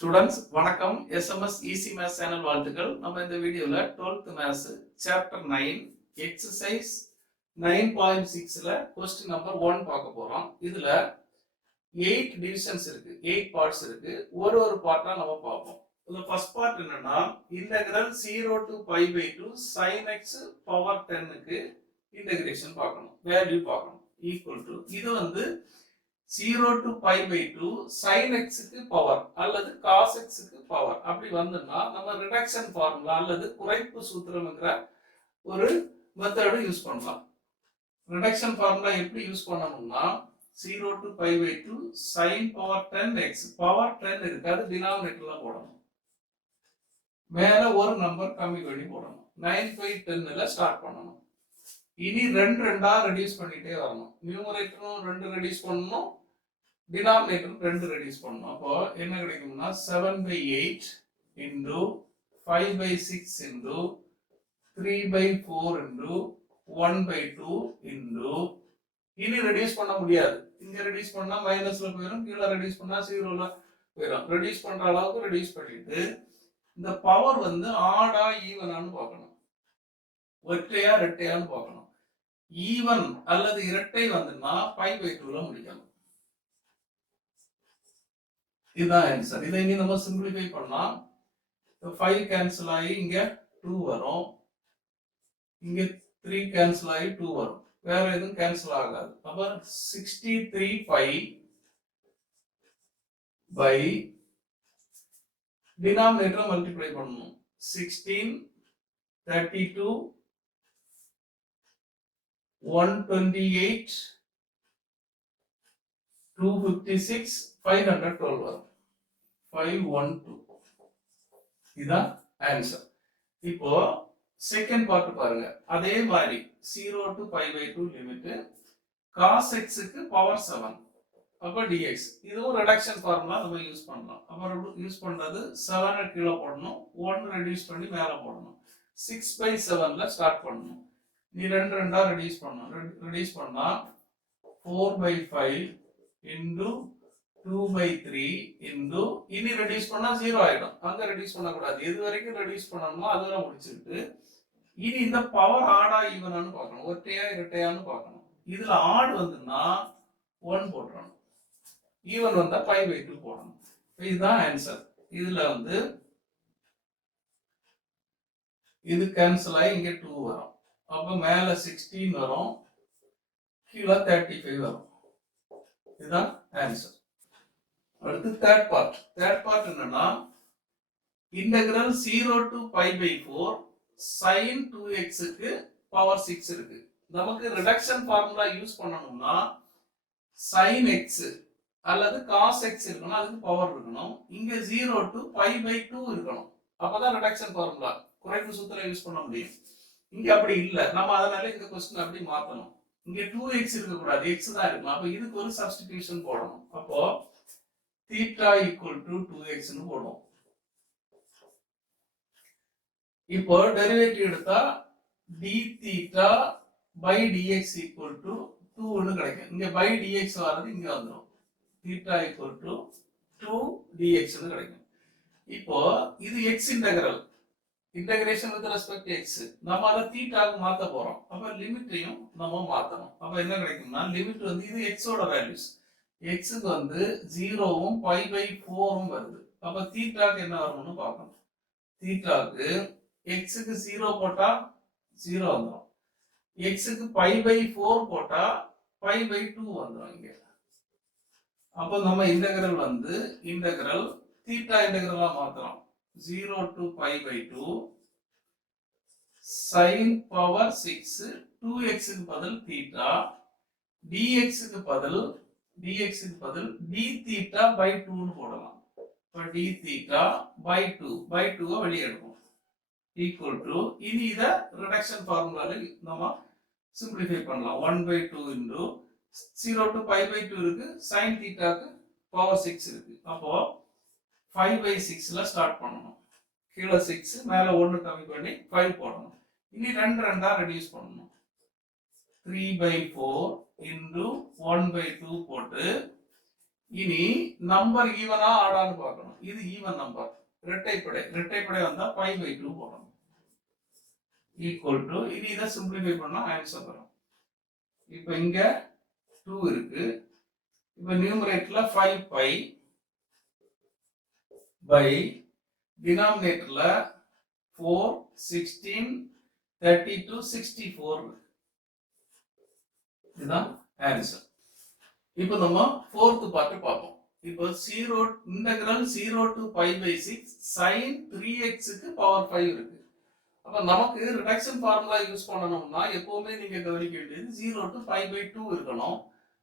Students வணக்கம். SMS easy maths channel வாழ்த்துக்கள். நம்ம இந்த வீடியோல 12th மேத்ஸ் சாப்டர் 9 எக்ஸசைஸ் 9.6ல கொஸ்டின் நம்பர் 1 பார்க்க போறோம். இதுல 8 டிவிஷன்ஸ் இருக்கு, 8 பார்ட்ஸ் இருக்கு. ஒரு பார்ட்டா நம்ம பார்ப்போம். இந்த ஃபர்ஸ்ட் பார்ட் என்னன்னா integral 0 to pi by 2 sin x power 10 க்கு இன்டகிரேஷன் பார்க்கணும், வேல்யூ பார்க்கணும். ஈக்குவல் டு இது வந்து 0 to pi by 2 sin x க்கு பவர் அல்லது cos x க்கு பவர் அப்படி வந்துன்னா நம்ம ரிடக்ஷன் ஃபார்முலா அல்லது குறைப்பு சூத்திரம்ங்கற ஒரு மெத்தட் யூஸ் பண்ணலாம். ரிடக்ஷன் ஃபார்முலா எப்படி யூஸ் பண்ணனும்னா 0 to pi by 2 sin power 10x power 10 இருக்கு, அது டினாமினேட்டர்ல போடணும். மேல ஒரு நம்பர் கம்மி பண்ணி போடணும். 9 by 10 ல ஸ்டார்ட் பண்ணனும். இனி ரெண்டு ரெண்டா ரெடியூஸ் பண்ணிட்டே வரணும். நியூமரேட்டரும் 2 ரெடியூஸ் பண்ணனும், டினாமினேட்டர் 2 ரெடியூஸ் பண்ணனும். அப்போ என்ன கிடைக்கும்னா 7 by 8 into 5 by 6 into 3 by 4 into 1 by 2 into இனி ரெடியூஸ் பண்ண முடியாது. இங்க ரெடியூஸ் பண்ணா மைனஸ்ல போயிடும், கீழ ரெடியூஸ் பண்ணா ஜீரோல போயிடும். ரெடியூஸ் பண்ற அளவுக்கு ரெடியூஸ் பண்ணிட்டு இந்த பவர் வந்து ஆடா ஈவனான்னு பார்க்கணும், ஒற்றையா இரட்டையான்னு பார்க்கணும். ஈவன் அல்லது இரட்டை வந்துன்னா பை பை 2ல முடிக்கணும். இதுதான் ஆன்சர். இதை இனி நம்ம சிம்பிளிஃபை பண்ணா 5 கேன்சல் ஆகி இங்க 2 வரும், இங்க 3 கேன்சல் ஆகி 2 வரும், வேற எதுவும் கேன்சல் ஆகாது. அப்ப 63 pi by டினாமினேட்டரை மல்டிப்ளை பண்ணணும். 16 32 128 256 512 வரும். 512 இதான் ஆன்சர். இப்போ செகண்ட் பார்ட் பாருங்க. அதே மாதிரி 0 to pi by 2 limit cos x க்கு பவர் 7 அப்ப dx. இதுவும் ரிடக்ஷன் ஃபார்முலா நம்ம யூஸ் பண்ணலாம். அப்ப யூஸ் பண்றது 7 கீழ போடணும், 1 ரெடியூஸ் பண்ணி மேல போடணும். 6 by 7 ல ஸ்டார்ட் பண்ணணும். நீ ரெண்டு ரெண்டா ரெடியூஸ் பண்ணணும். ரெடியூஸ் பண்ணா 4 by 5 into 2 by 3 into இனி ரெடியூஸ் பண்ணா 0 ஆயிடும். அங்க ரெடியூஸ் பண்ண கூடாது. எது வரைக்கும் ரெடியூஸ் பண்ணணுமோ அதுவரை முடிச்சிட்டு இனி இந்த பவர் ஆடா ஈவனான்னு பார்க்கணும், ஒற்றையா இரட்டையான்னு பார்க்கணும். இதுல ஆட் வந்துன்னா 1 போட்டுறணும், ஈவன் வந்தா 5 by 2 போடணும். இதுதான் ஆன்சர். இதுல வந்து இது கேன்சல் ஆகி இங்க 2 வரும். அப்ப மேல 16 வரும், கீழே 35 வரும். இதுதான் ஆன்சர். அடுத்து தேர்ட் பார்ட் என்னன்னா integral 0 to pi by 4 sin 2x க்கு பவர் 6 இருக்கு. நமக்கு ரிடக்ஷன் ஃபார்முலா யூஸ் பண்ணணும்னா sin x அல்லது cos x இருக்கணும், அதுக்கு பவர் இருக்கணும். இங்க 0 to pi by 2 இருக்கணும். அப்பதான் ரிடக்ஷன் ஃபார்முலா குறைப்பு சூத்திரம் யூஸ் பண்ண முடியும். இங்க அப்படி இல்ல, நம்ம அதனால இந்த क्वेश्चन அப்படி மாத்தணும். இங்க 2x இருக்க கூடாது, x தான் இருக்கும். அப்ப இதுக்கு ஒரு சப்ஸ்டிடியூஷன் போடணும். அப்போ θ equal to 2x னு போடுவோம். இப்போ டெரிவேட்டிவ் எடுத்தா dθ by dx equal to 2 னு கிடைக்கும். இங்க by dx வரது இங்க வந்துரும். θ equal to 2 dx னு கிடைக்கும். இப்போ இது x integral, integration with respect x. நம்ம அத தீட்டாக்கு மாத்த போறோம். அப்ப லிமிட்டையும் நம்ம மாத்தணும். அப்ப என்ன கிடைக்கும்னா லிமிட் வந்து இது x ஓட வேல்யூஸ். x க்கு வந்து 0வும் pi by 4ம் வருது. அப்ப தீட்டாக்கு என்ன வரும்னு பார்க்கணும். தீட்டாக்கு x க்கு 0 போட்டா 0 வந்துரும், x க்கு pi by 4 போட்டா pi by 2 வந்துரும் இங்க. அப்ப நம்ம இன்டகிரல் வந்து இன்டகிரல் தீட்டா இன்டகிரலா மாத்தலாம். 0 to pi by 2 sin power 6 2x க்கு பதில் தீட்டா, dx க்கு பதில் d theta by 2 னு போடலாம். அப்ப d theta by 2 வை வெளிய எடுப்போம். equal to இனி இத ரிடக்ஷன் ஃபார்முலால நம்ம சிம்பிளிஃபை பண்ணலாம். 1 by 2 into 0 to pi by 2 இருக்கு, sin theta க்கு பவர் 6 இருக்கு. அப்போ 5 by 6 ல ஸ்டார்ட் பண்ணனும். கீழ 6 மேல 1 கம்மி பண்ணி 5 போடணும். இனி ரெண்டு ரெண்டா ரெடியூஸ் பண்ணனும். 3 by 4 into 1 by 2 போட்டு இனி நம்பர் ஈவனா ஆடான்னு பார்க்கணும். இது ஈவன் நம்பர், இரட்டைப்படை வந்தா 5/2 போடணும். ஈக்குவல் டு, இனி இதை சிம்பிளிஃபை பண்ணா ஆன்சர் வரும். இப்போ இங்க 2 இருக்கு. இப்போ நியூமரேட்டர்ல 5π பை டினாமினேட்டர்ல 4, 16, 32, 64. இதுதான் ஆன்சர். இப்போ நம்ம fourth பார்ட் பார்ப்போம். இப்போ 0 இன்டகிரல் 0 to π/6 sin 3x க்கு பவர் 5 இருக்கு. அப்ப நமக்கு ரிடக்ஷன் ஃபார்முலா யூஸ் பண்ணணும்னா எப்பவுமே நீங்க கவனிக்க வேண்டியது 0 to π/2 இருக்கணும்,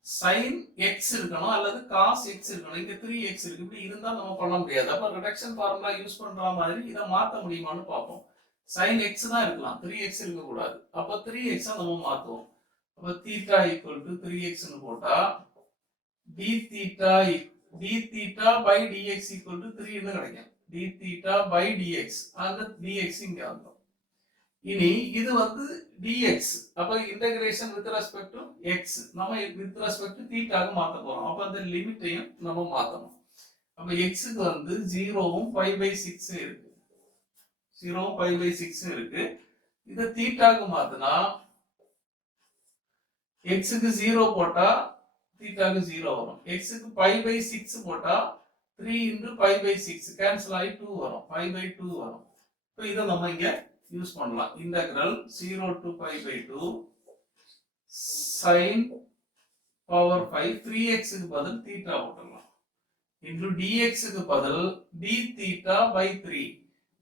sin x இருக்கணும் அல்லது cos x இருக்கணும். இங்க 3x இருக்கு. இப்படி இருந்தா நம்ம பண்ண முடியாது. அப்ப ரிடக்ஷன் ஃபார்முலா யூஸ் பண்ற மாதிரி இத மாத்த முடியுமான்னு பார்ப்போம். sin x தான் இருக்கலாம், 3x இருக்க கூடாது. அப்ப 3x நம்ம மாத்துவோம். அப்ப θ = 3x னு போட்டா dθ by dx = 3 ன்னு கிடைக்கும். dθ by dx, அந்த dx இங்க வந்துரும். இனி இது வந்து dx, அப்ப integration with respect to x, நம்ம வித் ரெஸ்பெக்ட் டு தீட்டாக்கு மாத்த போறோம். அப்ப அந்த லிமிட்டையும் நம்ம மாத்தணும். அப்ப x க்கு வந்து 0வும் π/6 இருக்கு, 0வும் π/6 இருக்கு. இத தீட்டாக்கு மாத்தினா x க்கு 0 போட்டா தீட்டாக்கு 0 வரும். x க்கு π/6 போட்டா 3 × π/6 கேன்சல் ஆகி 2 வரும், 5/2 வரும். இப்போ இத நம்ம இங்க யூஸ் பண்ணலாம். Integral 0 to π/2 sin power 5 3x க்கு பதில் தீட்டா போட்டுடலாம். இன்டு dx க்கு பதில் dθ/3.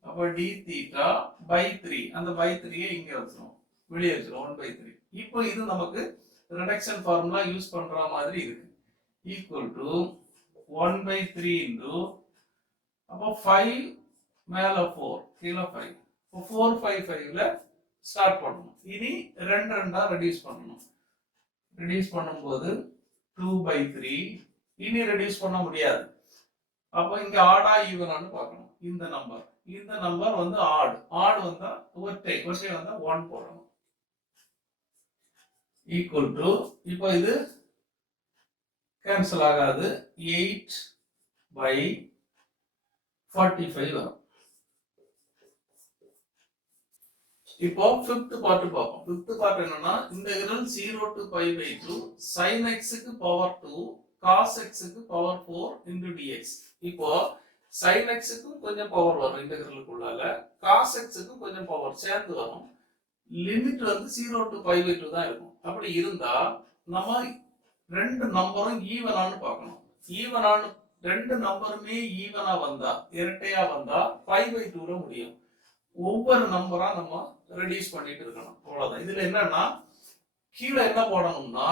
அப்ப dθ/3, அந்த by 3 இங்க வச்சிரும், வெளியே வச்சிரும் 1/3. இப்போ இது நமக்கு ரிடக்ஷன் ஃபார்முலா யூஸ் பண்ற மாதிரி இருக்கு. ஈக்குவல் டு 1/3 இன்டு, அப்போ 5 மேல 4 கீழே 5. 4, 5, 5ல ஸ்டார்ட் பண்ணணும். இனி 2 2ஆ ரெடியூஸ் பண்ணணும். ரெடியூஸ் பண்ணும்போது 2/3. இனி ரெடியூஸ் பண்ண முடியாது. அப்ப இங்க ஆடா ஈவனான்னு பார்க்கணும். இந்த நம்பர் வந்து ஆட் வந்தா ஒற்றை வந்தா 1 போடணும். ஈக்குவல் டு, இப்போ இது கேன்சல் ஆகாது, 8/45 வரும். இப்போ ஃபிஃப்த் பார்ட் பார்ப்போம். ஃபிஃப்த் பார்ட் என்னன்னா இன்டகிரல் 0 to π/2 sin x க்கு பவர் 2 cos x க்கு பவர் 4 into dx. இப்போ sin x க்கு கொஞ்சம் பவர் வரும் இன்டகிரலுக்குள்ளால, cos x க்கு கொஞ்சம் பவர் சேர்ந்து வரும். லிமிட் வந்து 0 to π/2 தான் இருக்கும். அப்படி இருந்தா நம்ம ரெண்டு நம்பரும் ஈவனான்னு பார்க்கணும். ஈவனான்னு ரெண்டு நம்பருமே ஈவனா வந்தா, இரட்டையா வந்தா π/2ல முடியும். ஒவ்வொரு நம்பரா நம்ம ரெடியூஸ் பண்ணிட்டு இருக்கணும். அவ்வளவுதான். இதுல என்னன்னா கீழே என்ன போடணும்னா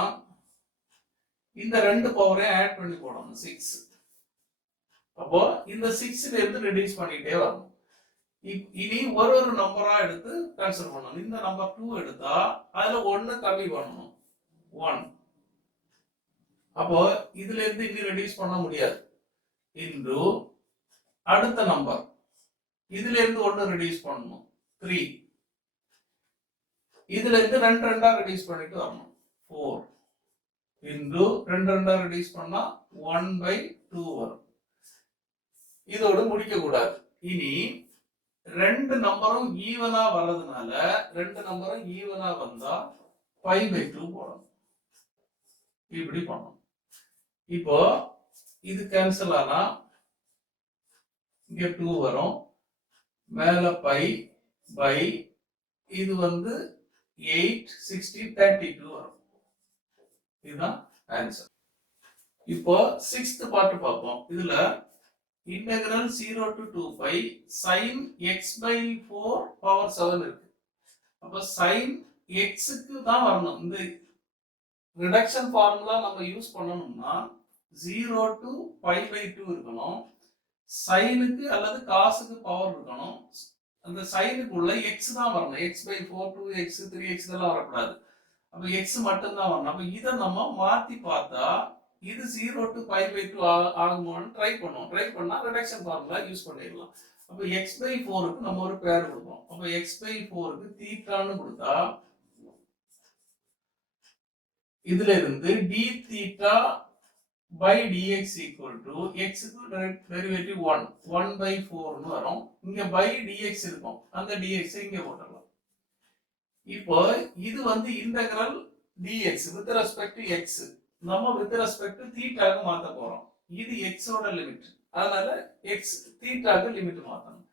இந்த ரெண்டு பவரையும் ஆட் பண்ணி போடணும், 6. அப்போ இந்த 6ல இருந்து ரெடியூஸ் பண்ணிட்டே வரணும். இனி ஒரு நம்பரா எடுத்து கன்சிடர் பண்ணணும். இந்த நம்பர் 2 எடுத்தா அதுல 1 கம்மி பண்ணணும், 1. அப்போ இதுல இருந்து இனி ரெடியூஸ் பண்ண முடியாது. இன்டு அடுத்த நம்பர், இதுல இருந்து 1 ரெடியூஸ் பண்ணணும், 3. இதுல இருந்து 2 2ஆ ரெடியூஸ் பண்ணிட்டு வரணும், 4. இன்டு 2 2ஆ ரெடியூஸ் பண்ணா 1/2 வரும். இதோட முடிக்க கூடாது. இனி ரெண்டு நம்பரும் ஈவனா வர்றதுனால, ரெண்டு நம்பரும் ஈவனா வந்தா 5/2 போடணும். இப்படி பண்ணணும். இப்போ இது கேன்சல் ஆனா இங்க 2 வரும், மேல பை பை இது வந்து 8, 16, 32 வரும். இதுதான் ஆன்சர். இப்போ 6th பார்ட் பார்ப்போம். இதுல integral 0 to 2π sin x/4 power 7 இருக்கு. அப்ப sin x க்கு தான் வரணும். இந்த ரிடக்ஷன் ஃபார்முலா நம்ம யூஸ் பண்ணணும்னா 0 to π/2 இருக்கணும். சைனுக்கு அல்லது காசுக்கு பவர் இருக்கணும். அந்த சைனுக்குள்ள x தான் வரணும். x/4, 2x, 3x இதெல்லாம் வரக்கூடாது. அப்ப x மட்டும் தான் வரணும். அப்ப இதை நம்ம மாத்தி பார்த்தா இது 0 to π/2 ஆகுமான்னு ட்ரை பண்ணுவோம். ட்ரை பண்ணா ரிடக்ஷன் ஃபார்முலா யூஸ் பண்ணிடலாம். அப்ப x/4க்கு நம்ம ஒரு பேர் கொடுப்போம். அப்ப x/4க்கு தீட்டான்னு கொடுத்தா இதுல இருந்து dθ by dx equal to x க்கு டெரிவேட்டிவ் 1 by 4 னு வரும். இங்க by dx இருக்கும். அந்த dx இங்க போட்டுறலாம். இப்போ இது வந்து integral dx with respect to x. நம்ம with respect to theta க்கு மாத்த போறோம். இது x ஓட லிமிட். அதனால x theta க்கு லிமிட் மாத்தணும்.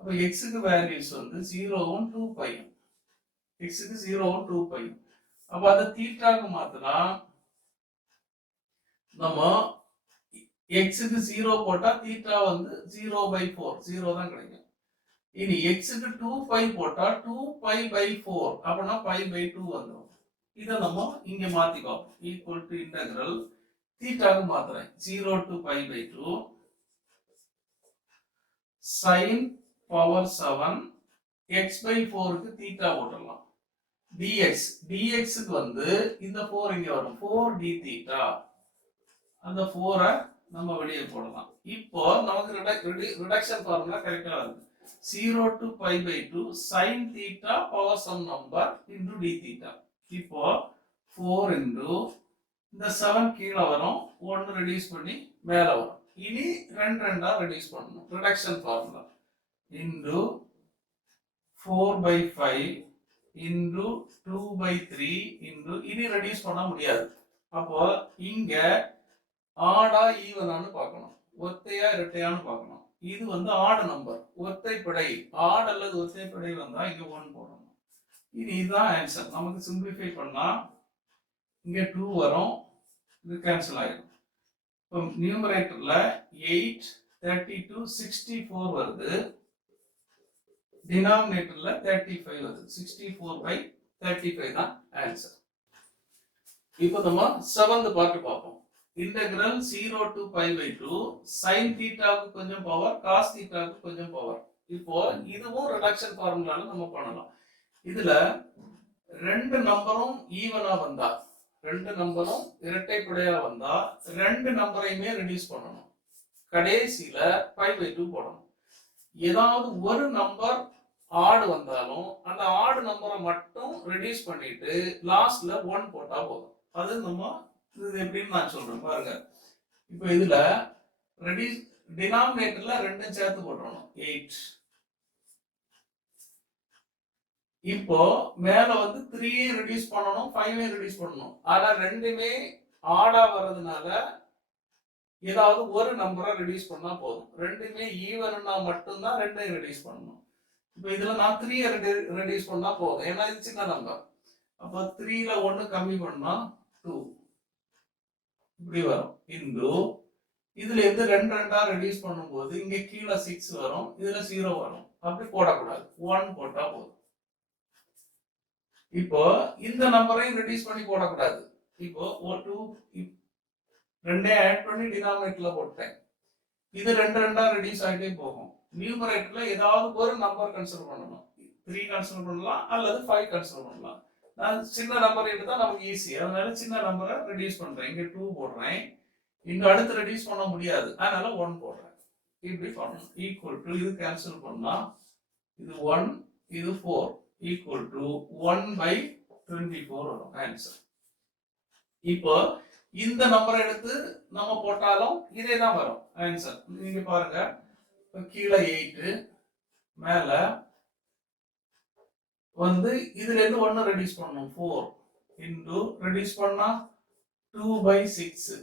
அப்ப x க்கு வேல்யூஸ் வந்து 0 1 2 π. x க்கு 0 1 2 π. அப்ப அத theta க்கு மாத்தினா நம்ம x க்கு 0 போட்டா theta வந்து 0 by 4 0 தான் கிடைக்கும். இனி x க்கு 2 π போட்டா 2 π by 4 அப்பனா π by 2 வந்துரும். இத நம்ம இங்க மாத்திக்கலாம். equal to integral theta க்கு மாத்துறேன் 0 to π by 2 sin power 7 x by 4 க்கு theta போடலாம். dx க்கு வந்து இந்த 4 இங்க வரும் 4 d theta. அந்த 4 நம்ம வெளியே போடலாம். இப்போ நமக்கு ரிடக்ஷன் ஃபார்முலா கரெக்ட்டா வருது. 0 to π by 2 sin theta power some number into d theta. இப்போ 4 into இந்த 7 கீழ வரும் 1 ரெடியூஸ் பண்ணி மேல வரும். இனி ரெண்டு ரெண்டா ரெடியூஸ் பண்ணனும். Reduction formula into 4 by 5 into 2 by 3 into இனி ரெடியூஸ் பண்ண முடியாது. அப்போ இங்க ஆடா ஈவனான்னு பார்க்கணும். ஒத்தையா இரட்டையான்னு பார்க்கணும். இது வந்து ஆட் நம்பர். ஒத்தைப்படை ஆட் அல்லது ஒத்தைப்படை வந்தா இங்க 1 போடணும். இதுதான் ஆன்சர். நமக்கு சிம்பிளிஃபை பண்ணா இங்க 2 வரும். இது கேன்சல் ஆயிடும். இப்போ நியூமரேட்டர்ல 8 32 64 வருது. டினாமினேட்டர்ல 35 வருது. 64 by 35 தான் ஆன்சர். இப்போ நம்ம 7th பார்ட் பார்ப்போம். Integral 0 to π by 2 sin theta க்கு கொஞ்சம் பவர் cos theta க்கு கொஞ்சம் பவர். இப்போ இதுவும் ரிடக்ஷன் ஃபார்முலால நம்ம பண்ணலாம். இதுல ரெண்டு நம்பரும் ஈவனா வந்தா ரெண்டு நம்பரும் இரட்டைப்படையா வந்தா ரெண்டு நம்பரையுமே ரெடியூஸ் பண்ணணும். கடைசியில π by 2 போடணும். ஏதாவது ஒரு நம்பர் ஆட் வந்தாலும் அந்த ஆட் நம்பரை மட்டும் ரெடியூஸ் பண்ணிட்டு லாஸ்ட்ல 1 போட்டா போதும். அது நம்ம இது எப்படின்னு நான் சொல்றேன் பாருங்க. இப்போ இதுல ரெடியூஸ் டினாமினேட்டர்ல ரெண்டும் சேர்த்து போட்டுறணும் 8. இப்போ மேல வந்து 3 ரெடியூஸ் பண்ணனும் 5 ரெடியூஸ் பண்ணனும். ஆனா ரெண்டுமே ஆடா வர்றதுனால ஏதாவது ஒரு நம்பரை ரெடியூஸ் பண்ணா போதும். ரெண்டுமே ஈவன்னா மட்டும் தான் ரெண்டையும் ரெடியூஸ் பண்ணணும். இப்போ இதுல நான் 3 ரெடியூஸ் பண்ணா போதும். ஏன்னா இது சின்ன நம்பர். அப்ப 3ல 1 கம்மி பண்ணா 2 இப்படி வரும். இன்டு இதுல இருந்து ரெண்டு ரெண்டா ரெடியூஸ் பண்ணும்போது இங்க கீழ 6 வரும். இதுல 0 வரும். அப்படி போடக்கூடாது. 1 போட்டா போதும். இப்போ இந்த நம்பரையும் ரெடியூஸ் பண்ணி போடக்கூடாது. இப்போ 2 ரெண்டே ஆட் பண்ணி டினாமினேட்டர்ல போட்டேன். இது ரெண்டு ரெண்டா ரெடியூஸ் ஆகிட்டே போகும். நியூமரேட்டர்ல ஏதாவது ஒரு நம்பர் கன்சிடர் பண்ணணும். 3 கன்சிடர் பண்ணலாம் அல்லது 5 கன்சிடர் பண்ணலாம். நான் சின்ன நம்பர் எடுத்தா நமக்கு ஈஸி. அதனால சின்ன நம்பரை ரெடியூஸ் பண்றேன். இங்க 2 போடுறேன். இங்க அடுத்து ரெடியூஸ் பண்ண முடியாது. அதனால 1 போடுறேன். இப்படி பண்ணணும். ஈக்குவல் டு இது கேன்சல் பண்ணா இது 1 இது 4 ஈக்குவல் டு 1 by 24 வரும் ஆன்சர். இப்போ இந்த நம்பரை எடுத்து நம்ம போட்டாலும் இதே தான் வரும் ஆன்சர். நீங்க பாருங்க கீழே 8 மேல வந்து இதுல இருந்து 1 ரெடியூஸ் பண்ணணும் 4 இன்டு ரெடியூஸ் பண்ணா 2 by 6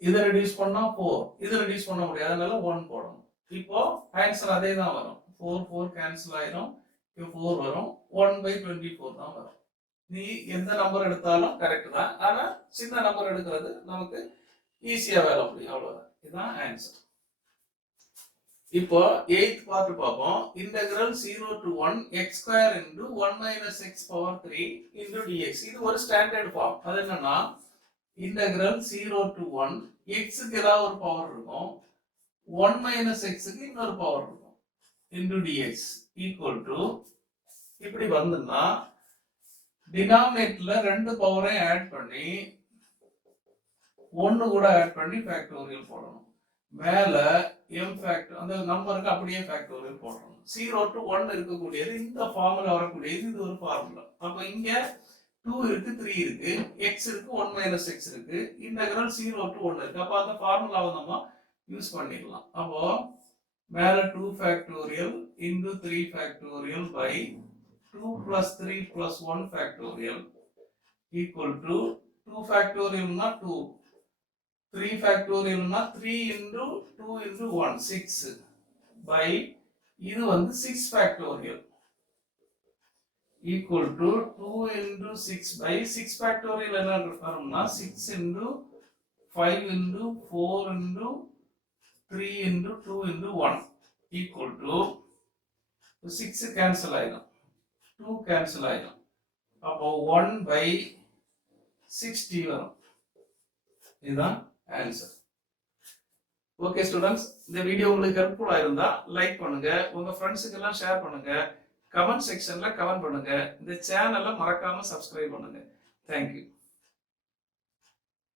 இத ரெடியூஸ் பண்ணா 4 இத ரெடியூஸ் பண்ண முடியாது. அதனால 1 போடணும். இப்போ ஆன்சர் அதே தான் வரும். 4 4 கேன்சல் ஆயிடும். 4 வரும். 1 by 24 தான் வரும். நீ எந்த நம்பர் எடுத்தாலும் கரெக்ட் தான். ஆனா சின்ன நம்பர் எடுக்கிறது நமக்கு ஈஸியா வேலை முடியும். அவ்வளவுதான். இதுதான் ஆன்சர். இப்போ 8th பார்ட் பார்ப்போம். Integral 0 to 1 x square into 1 minus x power 3 into dx. இது ஒரு ஸ்டாண்டர்ட் ஃபார்ம். அது என்னன்னா இன்டகிரல் 0 to 1 x க்கு ஏதாவது ஒரு பவர் இருக்கும். 1 minus x க்கு இன்னொரு பவர் இருக்கும். into dx equal to இப்படி வந்துன்னா டினாமினேட்டர்ல ரெண்டு பவரை ஆட் பண்ணி 1 கூட ஆட் பண்ணி ஃபேக்டோரியல் போடணும். மேல m ஃபேக்டர் அந்த நம்பருக்கு அப்படியே ஃபேக்டோரியல் போடணும். 0 to 1 இருக்கக்கூடியது இந்த ஃபார்முலா வரக்கூடியது. இது ஒரு ஃபார்முலா. அப்ப இங்க 2 இருக்கு 3 இருக்கு x இருக்கு 1 மைனஸ் x இருக்கு இன்டகிரல் 0 டு 1 இருக்கு. அப்ப அந்த ஃபார்முலாவை நம்ம யூஸ் பண்ணிடலாம். அப்போ மேல 2 factorial into 3 factorial by 2 plus 3 plus 1 factorial equal to 2 factorial na 2, 3 factorial na 3 into 2 into 1 6 by இது வந்து 6 factorial equal to 2 into 6 by 6 factorial என்ன வரும்னா 6 into 5 into 4 into 3 into 2 into 1 equal to 6 cancel ஆயிடும் 2 cancel ஆயிடும். அப்போ 1 by 60 வரும். இதுதான் answer. Okay students, இந்த வீடியோ உங்களுக்கு ஹெல்ப்ஃபுல்லா இருந்தா லைக் பண்ணுங்க, உங்க ஃப்ரெண்ட்ஸுக்கு எல்லாம் ஷேர் பண்ணுங்க, கமெண்ட் செக்ஷன்ல கமெண்ட் பண்ணுங்க, இந்த சேனலை மறக்காம சப்ஸ்கிரைப் பண்ணுங்க. தேங்க்யூ.